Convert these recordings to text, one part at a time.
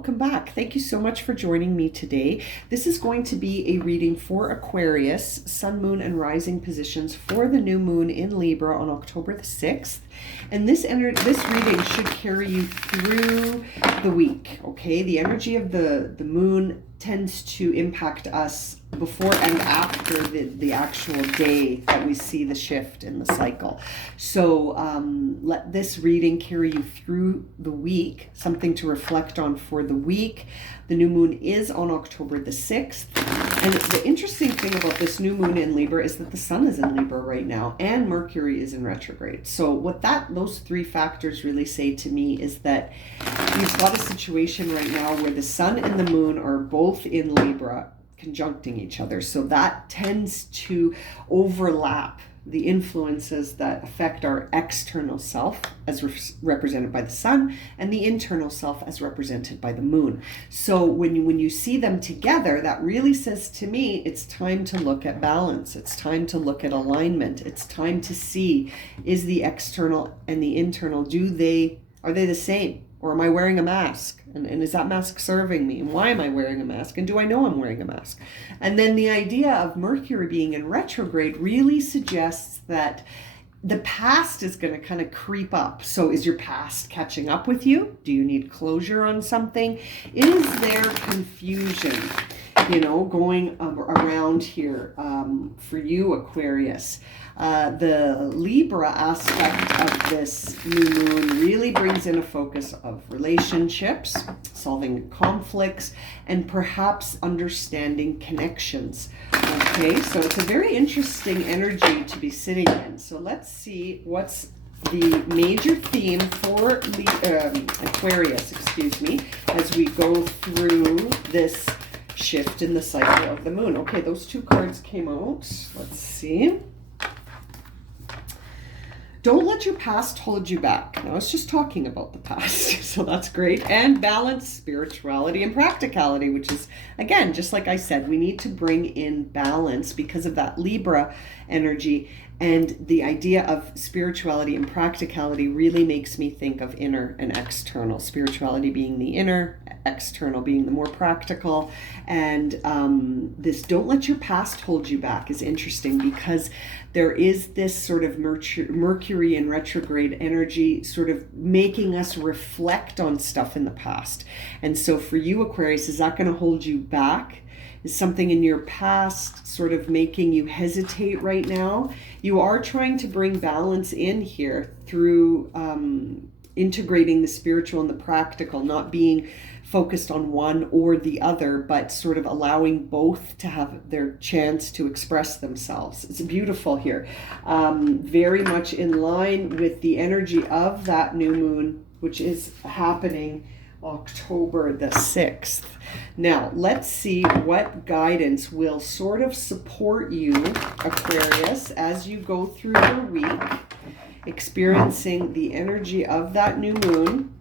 welcome back. Thank you so much for joining me today. This is going to be a reading for Aquarius, Sun, Moon, and Rising positions for the new moon in Libra on October the 6th. And this reading should carry you through the week, okay? The energy of the moon tends to impact us before and after the actual day that we see the shift in the cycle. So let this reading carry you through the week, something to reflect on for the week. The new moon is on October the 6th. And the interesting thing about this new moon in Libra is that the sun is in Libra right now and Mercury is in retrograde. So what those three factors really say to me is that we've got a situation right now where the sun and the moon are both in Libra, conjuncting each other. So that tends to overlap the influences that affect our external self as represented by the sun and the internal self as represented by the moon. So when you see them together, that really says to me, it's time to look at balance. It's time to look at alignment. It's time to see, is the external and the internal, are they the same? Or am I wearing a mask? And is that mask serving me? And why am I wearing a mask? And do I know I'm wearing a mask? And then the idea of Mercury being in retrograde really suggests that the past is going to kind of creep up. So is your past catching up with you? Do you need closure on something? Is there confusion, going around here for you, Aquarius? The Libra aspect of this new moon really brings in a focus of relationships, solving conflicts, and perhaps understanding connections. Okay, so it's a very interesting energy to be sitting in. So let's see what's the major theme for Aquarius, as we go through this shift in the cycle of the moon. Okay, those two cards came out. Let's see. Don't let your past hold you back. Now, I was just talking about the past, so that's great. And balance, spirituality, and practicality, which is, again, just like I said, we need to bring in balance because of that Libra energy. And the idea of spirituality and practicality really makes me think of inner and external. Spirituality being the inner, external being the more practical. And this don't let your past hold you back is interesting because there is this sort of Mercury in retrograde energy sort of making us reflect on stuff in the past. And so for you, Aquarius, is that going to hold you back? Is something in your past sort of making you hesitate right now? You are trying to bring balance in here through integrating the spiritual and the practical, not being focused on one or the other, but sort of allowing both to have their chance to express themselves. It's beautiful here. Very much in line with the energy of that new moon, which is happening October the 6th. Now, let's see what guidance will sort of support you, Aquarius, as you go through your week, experiencing the energy of that new moon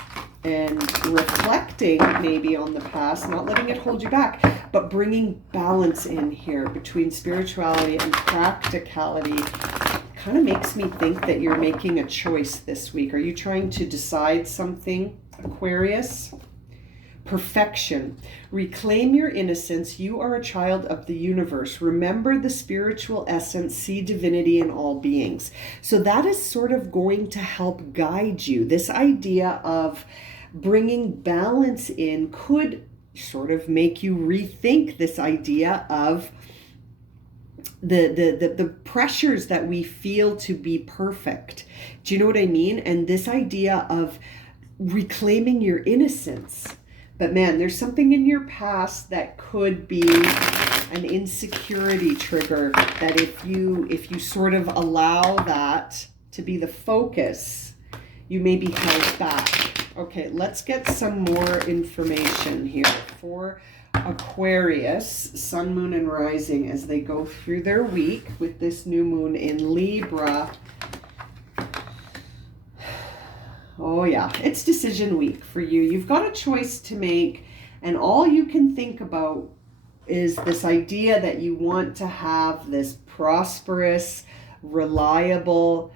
and reflecting maybe on the past, not letting it hold you back, but bringing balance in here between spirituality and practicality. Kind of makes me think that you're making a choice this week. Are you trying to decide something, Aquarius? Perfection. Reclaim your innocence. You are a child of the universe. Remember the spiritual essence. See divinity in all beings. So that is sort of going to help guide you. This idea of bringing balance in could sort of make you rethink this idea of the pressures that we feel to be perfect. Do you know what I mean? And this idea of reclaiming your innocence. But man, there's something in your past that could be an insecurity trigger that if you sort of allow that to be the focus, you may be held back. Okay, let's get some more information here for Aquarius, Sun, Moon, and Rising as they go through their week with this new moon in Libra. Oh yeah, it's decision week for you. You've got a choice to make, and all you can think about is this idea that you want to have this prosperous, reliable,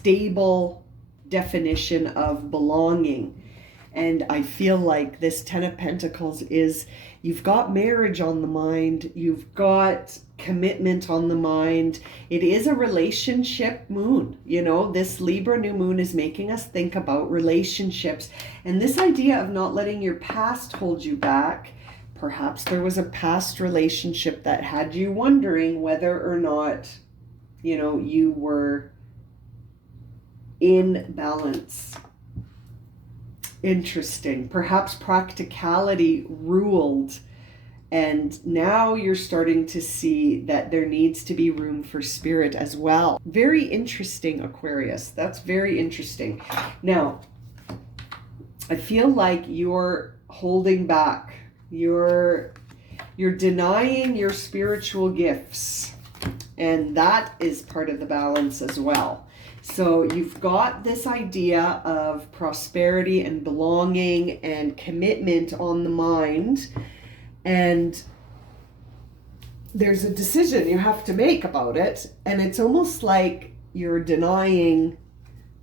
stable definition of belonging. And I feel like this Ten of Pentacles is, you've got marriage on the mind, you've got commitment on the mind. It is a relationship moon. You know, this Libra new moon is making us think about relationships. And this idea of not letting your past hold you back. Perhaps there was a past relationship that had you wondering whether or not, you know, you were in balance. Interesting. Perhaps practicality ruled, and now you're starting to see that there needs to be room for spirit as well. Very interesting, Aquarius. That's very interesting. Now, I feel like you're holding back. You're denying your spiritual gifts, and that is part of the balance as well. So you've got this idea of prosperity and belonging and commitment on the mind, and there's a decision you have to make about it, and it's almost like you're denying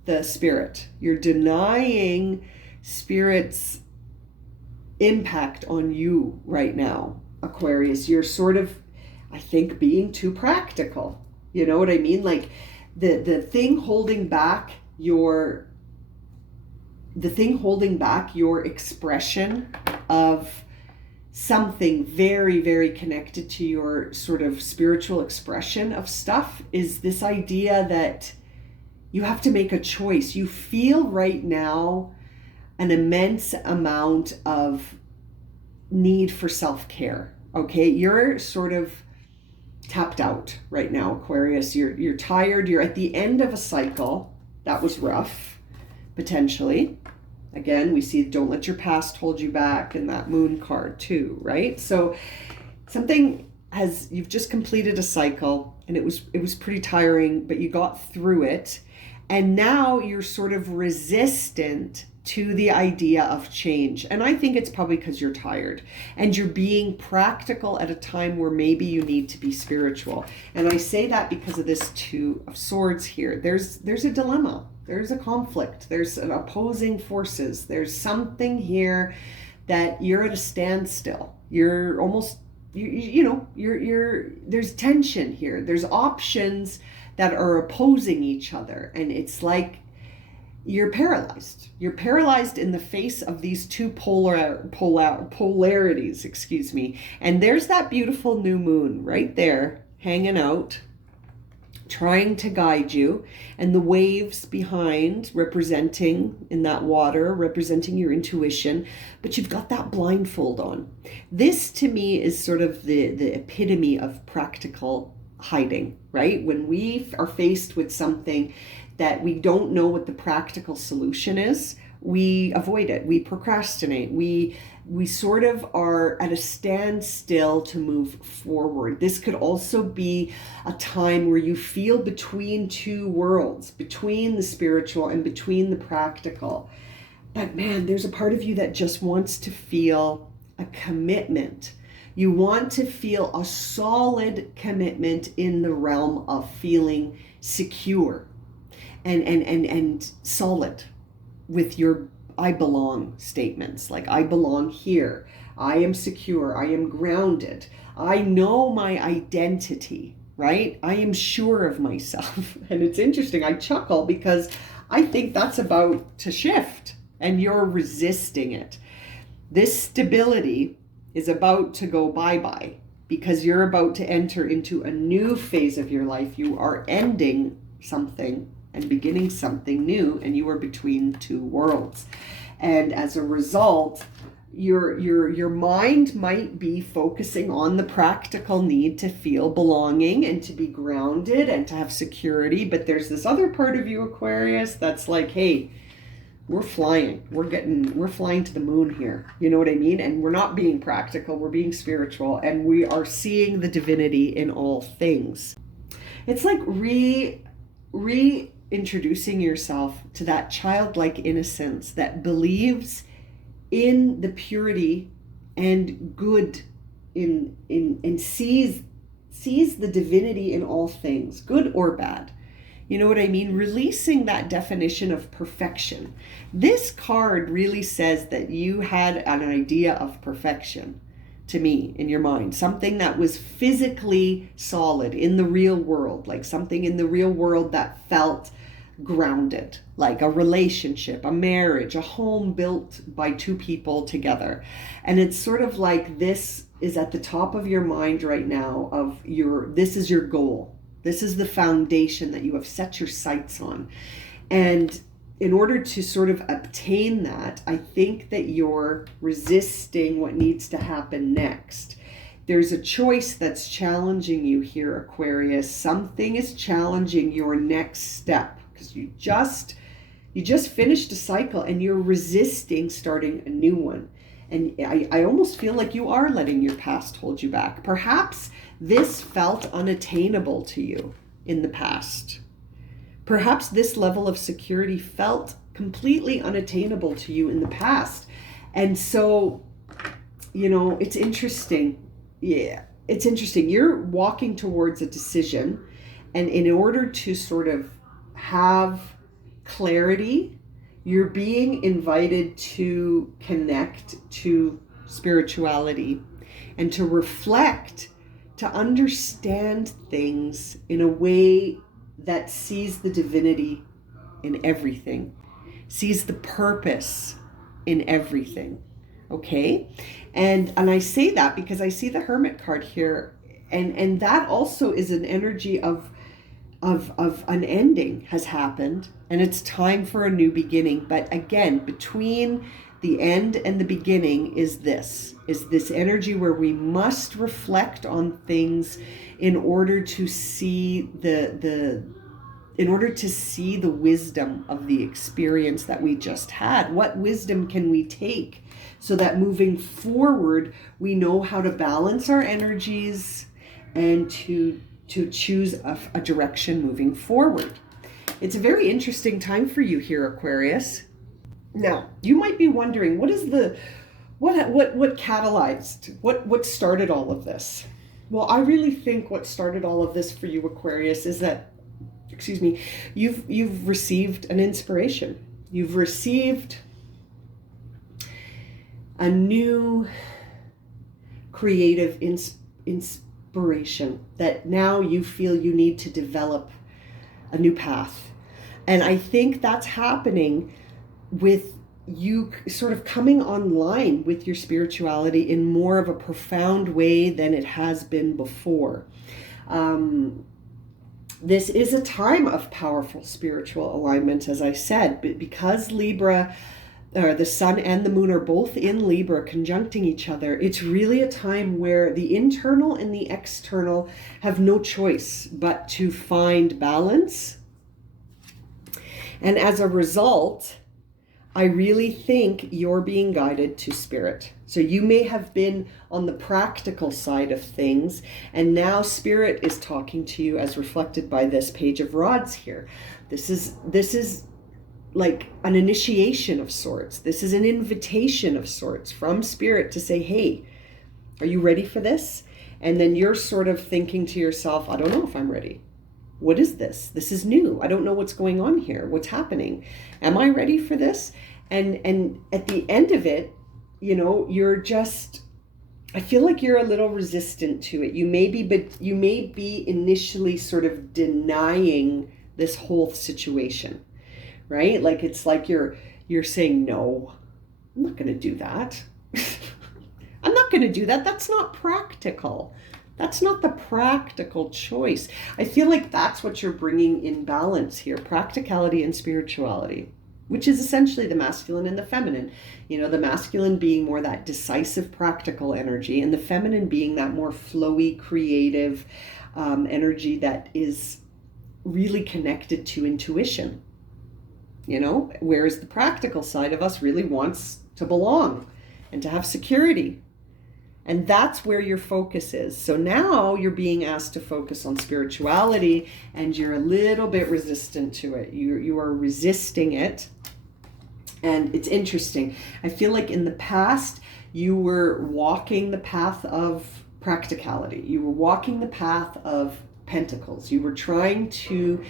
the spirit. You're denying spirit's impact on you right now, Aquarius. You're sort of, I think, being too practical. You know what I mean? Like, the thing holding back your expression of something very, very connected to your sort of spiritual expression of stuff is this idea that you have to make a choice. You feel right now an immense amount of need for self-care. Okay, you're sort of tapped out right now, Aquarius. You're tired. You're at the end of a cycle. That was rough, potentially. Again, we see don't let your past hold you back in that moon card too, right? So you've just completed a cycle, and it was pretty tiring, but you got through it. And now you're sort of resistant to the idea of change. And I think it's probably because you're tired and you're being practical at a time where maybe you need to be spiritual. And I say that because of this Two of Swords here. There's a dilemma. There's a conflict. There's an opposing forces. There's something here that you're at a standstill. You're almost, there's tension here. There's options that are opposing each other. And it's like, you're paralyzed. You're paralyzed in the face of these two polarities, excuse me. And there's that beautiful new moon right there, hanging out, trying to guide you. And the waves behind, representing in that water, representing your intuition. But you've got that blindfold on. This, to me, is sort of the epitome of practical hiding, right? When we are faced with something that we don't know what the practical solution is, we avoid it. We procrastinate. We sort of are at a standstill to move forward. This could also be a time where you feel between two worlds, between the spiritual and between the practical. But man, there's a part of you that just wants to feel a commitment. You want to feel a solid commitment in the realm of feeling secure and solid with your I belong statements. Like, I belong here. I am secure. I am grounded. I know my identity, right? I am sure of myself. And it's interesting. I chuckle because I think that's about to shift and you're resisting it. This stability is about to go bye-bye because you're about to enter into a new phase of your life. You are ending something and beginning something new, and you are between two worlds. And as a result, your mind might be focusing on the practical need to feel belonging and to be grounded and to have security. But there's this other part of you, Aquarius, that's like, hey, we're flying. We're flying to the moon here. You know what I mean? And we're not being practical. We're being spiritual, and we are seeing the divinity in all things. It's like reintroducing yourself to that childlike innocence that believes in the purity and good and sees the divinity in all things, good or bad. You know what I mean? Releasing that definition of perfection. This card really says that you had an idea of perfection to me in your mind, something that was physically solid in the real world, like something in the real world that felt grounded, like a relationship, a marriage, a home built by two people together. And it's sort of like this is at the top of your mind right now of this is your goal. This is the foundation that you have set your sights on. And in order to sort of obtain that, I think that you're resisting what needs to happen next. There's a choice that's challenging you here, Aquarius. Something is challenging your next step because you just finished a cycle and you're resisting starting a new one. And I almost feel like you are letting your past hold you back. Perhaps this felt unattainable to you in the past. Perhaps this level of security felt completely unattainable to you in the past. And so, it's interesting. Yeah, it's interesting. You're walking towards a decision. And in order to sort of have clarity, you're being invited to connect to spirituality and to reflect, to understand things in a way that sees the divinity in everything, sees the purpose in everything. Okay? And I say that because I see the Hermit card here, and that also is an energy of an ending has happened, and it's time for a new beginning. But again, between the end and the beginning is this energy where we must reflect on things in order to see the wisdom of the experience that we just had. What wisdom can we take so that moving forward, we know how to balance our energies and to choose a direction moving forward. It's a very interesting time for you here, Aquarius. Now, you might be wondering, what catalyzed, what started all of this? Well, I really think what started all of this for you, Aquarius, is that, you've received an inspiration. You've received a new creative inspiration that now you feel you need to develop a new path. And I think that's happening with you sort of coming online with your spirituality in more of a profound way than it has been before. This is a time of powerful spiritual alignment, as I said, but because Libra, or the sun and the moon are both in Libra conjuncting each other, it's really a time where the internal and the external have no choice but to find balance. And as a result, I really think you're being guided to spirit. So you may have been on the practical side of things, and now spirit is talking to you as reflected by this page of rods here. This is like an initiation of sorts. This is an invitation of sorts from spirit to say, hey, are you ready for this? And then you're sort of thinking to yourself, I don't know if I'm ready. What is this? This is new. I don't know what's going on here. What's happening? Am I ready for this? And at the end of it, you're just, I feel like you're a little resistant to it. You may be initially sort of denying this whole situation, right? Like it's like you're saying, no, I'm not going to do that. I'm not going to do that. That's not practical. That's not the practical choice. I feel like that's what you're bringing in balance here, practicality and spirituality, which is essentially the masculine and the feminine. The masculine being more that decisive, practical energy, and the feminine being that more flowy, creative energy that is really connected to intuition. Whereas the practical side of us really wants to belong and to have security. And that's where your focus is. So now you're being asked to focus on spirituality, and you're a little bit resistant to it. You are resisting it. And it's interesting. I feel like in the past, you were walking the path of practicality. You were walking the path of pentacles. You were trying to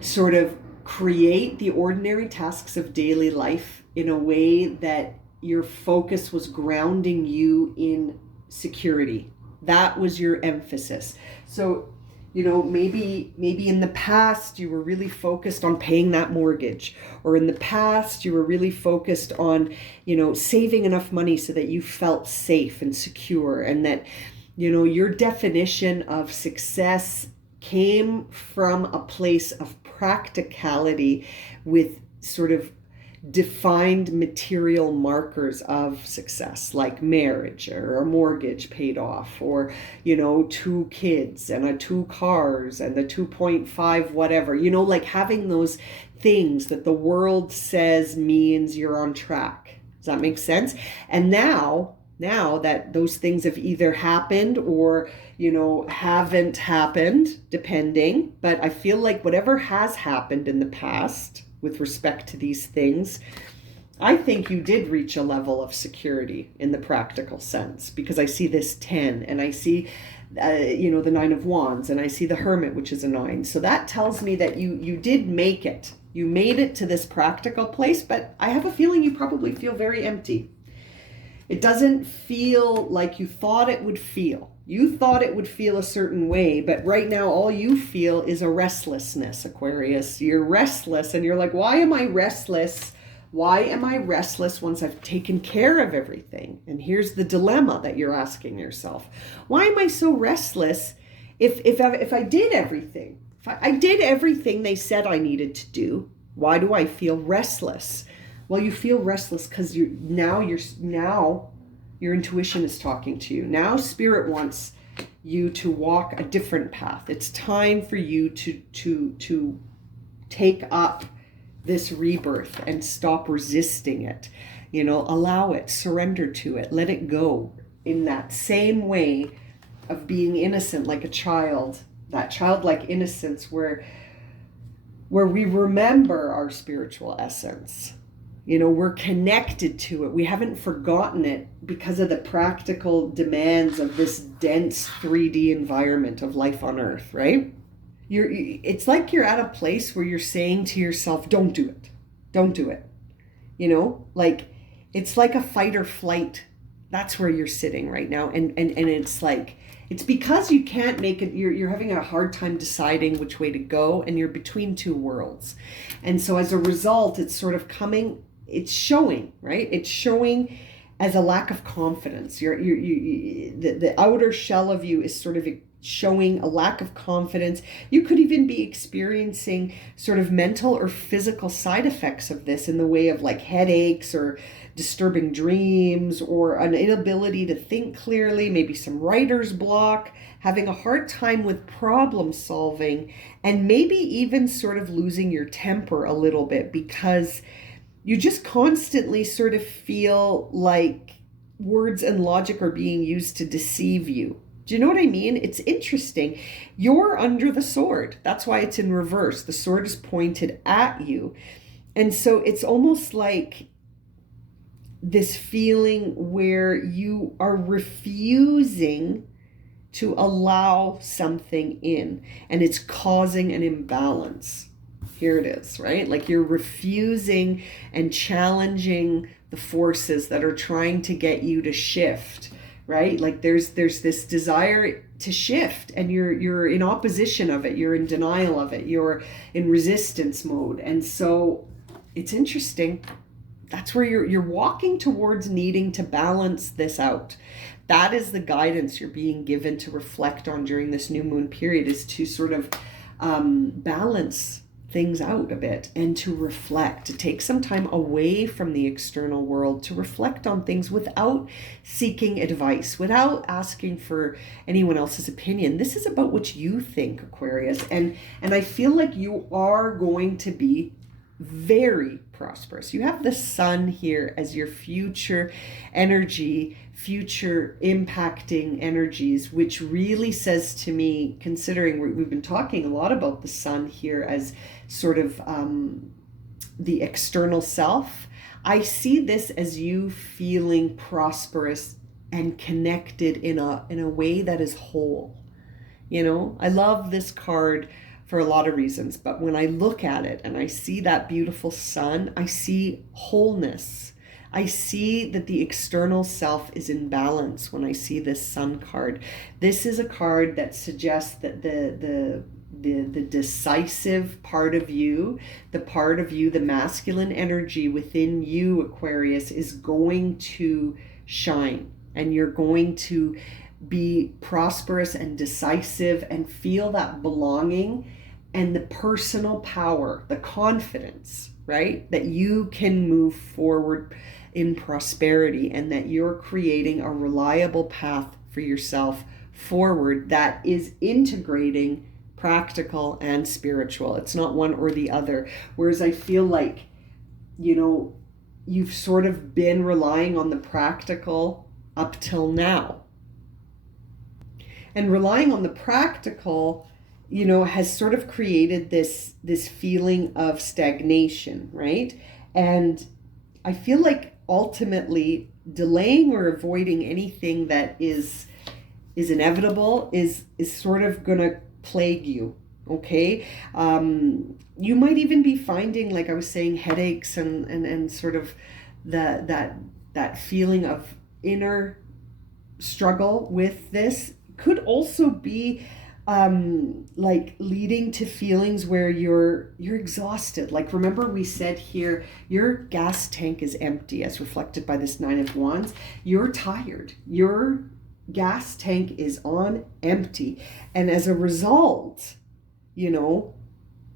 sort of create the ordinary tasks of daily life in a way that your focus was grounding you in security. That was your emphasis. So, maybe in the past you were really focused on paying that mortgage, or in the past you were really focused on, saving enough money so that you felt safe and secure, and that, your definition of success came from a place of practicality with sort of defined material markers of success, like marriage or a mortgage paid off, or 2 kids and 2 cars and the 2.5 whatever, like having those things that the world says means you're on track. Does that make sense? And now that those things have either happened or haven't happened, depending, but I feel like whatever has happened in the past with respect to these things, I think you did reach a level of security in the practical sense, because I see this 10 and I see the 9 of Wands, and I see the Hermit, which is a 9. So that tells me that you did make it. You made it to this practical place, but I have a feeling you probably feel very empty. It doesn't feel like you thought it would feel. You thought it would feel a certain way, but right now all you feel is a restlessness, Aquarius. You're restless and you're like, why am I restless? Why am I restless once I've taken care of everything? And here's the dilemma that you're asking yourself. Why am I so restless if I did everything? If I did everything they said I needed to do, why do I feel restless? Well, you feel restless because now your intuition is talking to you. Now Spirit wants you to walk a different path. It's time for you to take up this rebirth and stop resisting it. Allow it, surrender to it, let it go in that same way of being innocent like a child, that childlike innocence where we remember our spiritual essence. We're connected to it. We haven't forgotten it because of the practical demands of this dense 3D environment of life on Earth, right? It's like you're at a place where you're saying to yourself, don't do it. Don't do it. Like it's like a fight or flight. That's where you're sitting right now. And it's like, it's because you can't make it, you're having a hard time deciding which way to go, and you're between 2 worlds. And so as a result, it's sort of it's showing, right? It's showing as a lack of confidence. The outer shell of you is sort of showing a lack of confidence. You could even be experiencing sort of mental or physical side effects of this in the way of like headaches or disturbing dreams or an inability to think clearly, maybe some writer's block, having a hard time with problem solving, and maybe even sort of losing your temper a little bit because you just constantly sort of feel like words and logic are being used to deceive you. Do you know what I mean? It's interesting. You're under the sword. That's why it's in reverse. The sword is pointed at you. And so it's almost like this feeling where you are refusing to allow something in, and it's causing an imbalance. Here it is, right? Like you're refusing and challenging the forces that are trying to get you to shift, right? Like there's this desire to shift, and you're in opposition of it. You're in denial of it. You're in resistance mode. And so it's interesting. That's where you're walking towards needing to balance this out. That is the guidance you're being given to reflect on during this new moon period, is to sort of balance things out a bit and to reflect, to take some time away from the external world, to reflect on things without seeking advice, without asking for anyone else's opinion. This is about what you think, Aquarius. And I feel like you are going to be very prosperous. You have the sun here as your future energy, future impacting energies, which really says to me, considering we've been talking a lot about the sun here as sort of the external self, I see this as you feeling prosperous and connected in a way that is whole. I love this card for a lot of reasons. But when I look at it and I see that beautiful sun, I see wholeness. I see that the external self is in balance when I see this sun card. This is a card that suggests that the decisive part of you, the masculine energy within you, Aquarius, is going to shine, and you're going to be prosperous and decisive and feel that belonging and the personal power, the confidence, right? That you can move forward in prosperity, and that you're creating a reliable path for yourself forward that is integrating practical and spiritual. It's not one or the other. Whereas I feel like, you've sort of been relying on the practical up till now. And relying on the practical, has sort of created this feeling of stagnation, right? And I feel like ultimately delaying or avoiding anything that is inevitable is sort of gonna plague you. Okay, you might even be finding, like I was saying, headaches and sort of that feeling of inner struggle with this. Could also be like leading to feelings where you're exhausted. Like, remember we said here, your gas tank is empty, as reflected by this Nine of Wands. You're tired. Your gas tank is on empty, and as a result,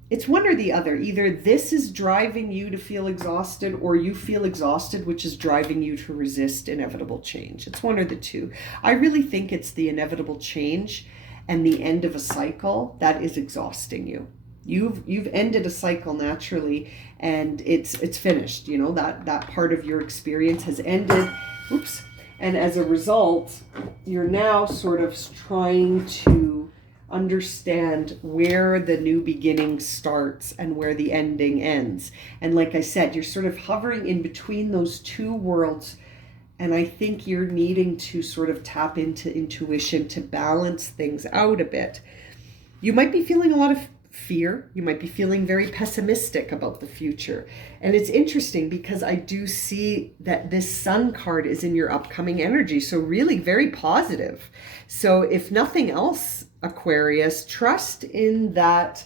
it's one or the other. Either this is driving you to feel exhausted, or you feel exhausted, which is driving you to resist inevitable change. It's one or the two. I really think it's the inevitable change and the end of a cycle that is exhausting you. You've ended a cycle naturally, and it's finished. That part of your experience has ended. Oops. And as a result, you're now sort of trying to understand where the new beginning starts and where the ending ends. And like I said, you're sort of hovering in between those two worlds. And I think you're needing to sort of tap into intuition to balance things out a bit. You might be feeling a lot of fear. You might be feeling very pessimistic about the future. And it's interesting because I do see that this sun card is in your upcoming energy. So really very positive. So if nothing else, Aquarius, trust in that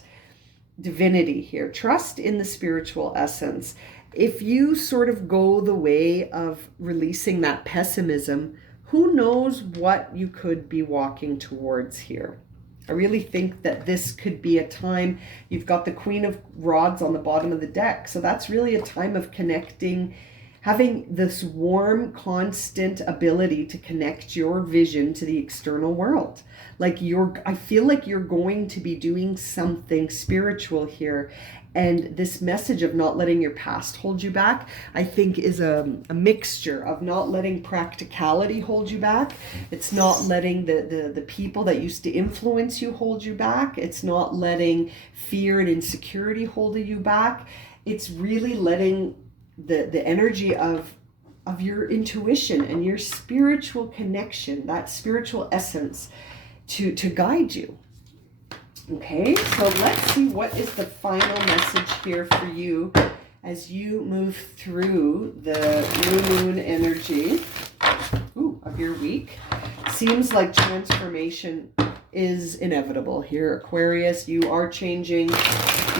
divinity here. Trust in the spiritual essence. If you sort of go the way of releasing that pessimism, who knows what you could be walking towards here. I really think that this could be a time, you've got the Queen of Rods on the bottom of the deck. So that's really a time of connecting, having this warm, constant ability to connect your vision to the external world. I feel like you're going to be doing something spiritual here. And this message of not letting your past hold you back, I think, is a mixture of not letting practicality hold you back. It's not letting the people that used to influence you hold you back. It's not letting fear and insecurity hold you back. It's really letting the energy of your intuition and your spiritual connection, that spiritual essence, to guide you. Okay, so let's see what is the final message here for you as you move through the new moon energy of your week. Seems like transformation is inevitable here, Aquarius. You are changing,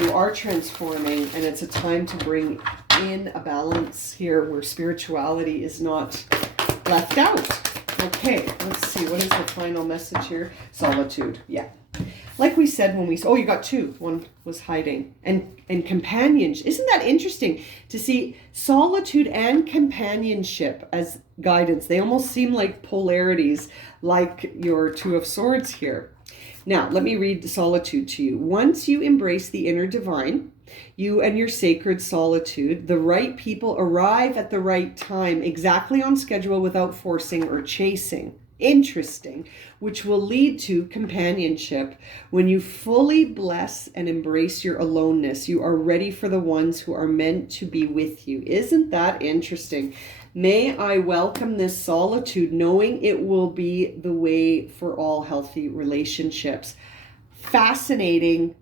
you are transforming, and it's a time to bring in a balance here where spirituality is not left out. Okay, let's see, what is the final message here? Solitude, yeah. Like we said when you got two. One was hiding. And companionship. Isn't that interesting to see solitude and companionship as guidance? They almost seem like polarities, like your Two of Swords here. Now, let me read the solitude to you. Once you embrace the inner divine, you and your sacred solitude, the right people arrive at the right time, exactly on schedule, without forcing or chasing. Interesting, which will lead to companionship. When you fully bless and embrace your aloneness, you are ready for the ones who are meant to be with you. Isn't that interesting? May I welcome this solitude, knowing it will be the way for all healthy relationships. Fascinating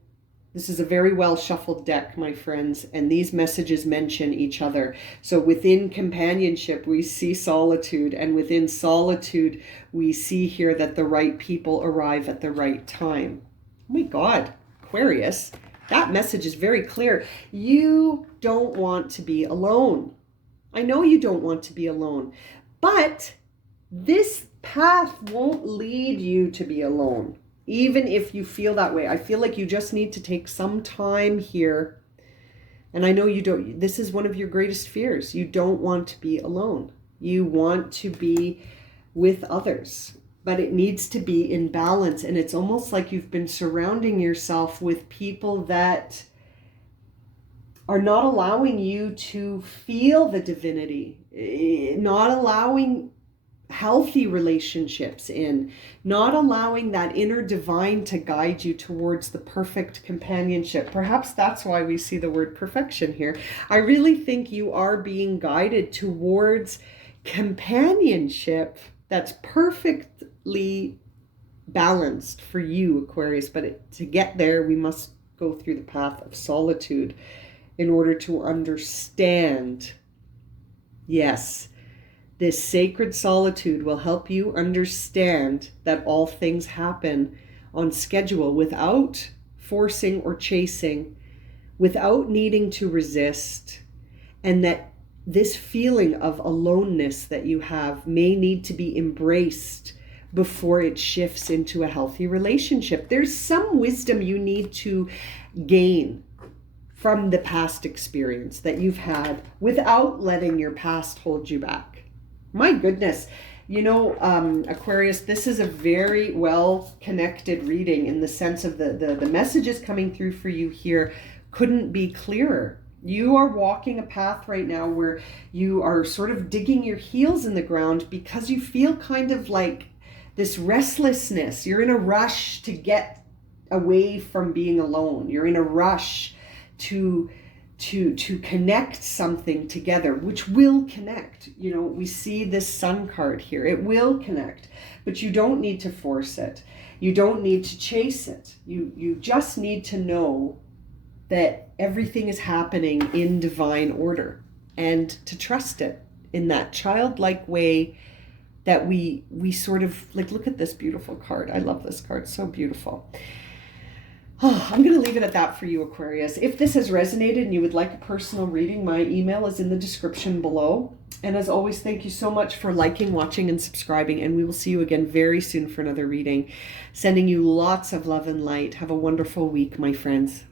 This is a very well shuffled deck, my friends, and these messages mention each other. So within companionship, we see solitude, and within solitude, we see here that the right people arrive at the right time. Oh my God, Aquarius, that message is very clear. You don't want to be alone. I know you don't want to be alone, but this path won't lead you to be alone. Even if you feel that way, I feel like you just need to take some time here. And I know you don't, this is one of your greatest fears. You don't want to be alone. You want to be with others, but it needs to be in balance. And it's almost like you've been surrounding yourself with people that are not allowing you to feel the divinity, not allowing healthy relationships in, not allowing that inner divine to guide you towards the perfect companionship. Perhaps that's why we see the word perfection here. I really think you are being guided towards companionship that's perfectly balanced for you, Aquarius. But to get there, we must go through the path of solitude in order to understand. Yes, this sacred solitude will help you understand that all things happen on schedule without forcing or chasing, without needing to resist, and that this feeling of aloneness that you have may need to be embraced before it shifts into a healthy relationship. There's some wisdom you need to gain from the past experience that you've had without letting your past hold you back. My goodness, you know, Aquarius, this is a very well connected reading in the sense of the messages coming through for you here couldn't be clearer. You are walking a path right now where you are sort of digging your heels in the ground because you feel kind of like this restlessness. You're in a rush to get away from being alone. You're in a rush to connect something together, which will connect. You know, we see this Sun card here. It will connect, but you don't need to force it. You don't need to chase it. You just need to know that everything is happening in divine order and to trust it in that childlike way that we sort of like, look at this beautiful card. I love this card. So beautiful. Oh, I'm going to leave it at that for you, Aquarius. If this has resonated and you would like a personal reading, my email is in the description below. And as always, thank you so much for liking, watching, and subscribing. And we will see you again very soon for another reading. Sending you lots of love and light. Have a wonderful week, my friends.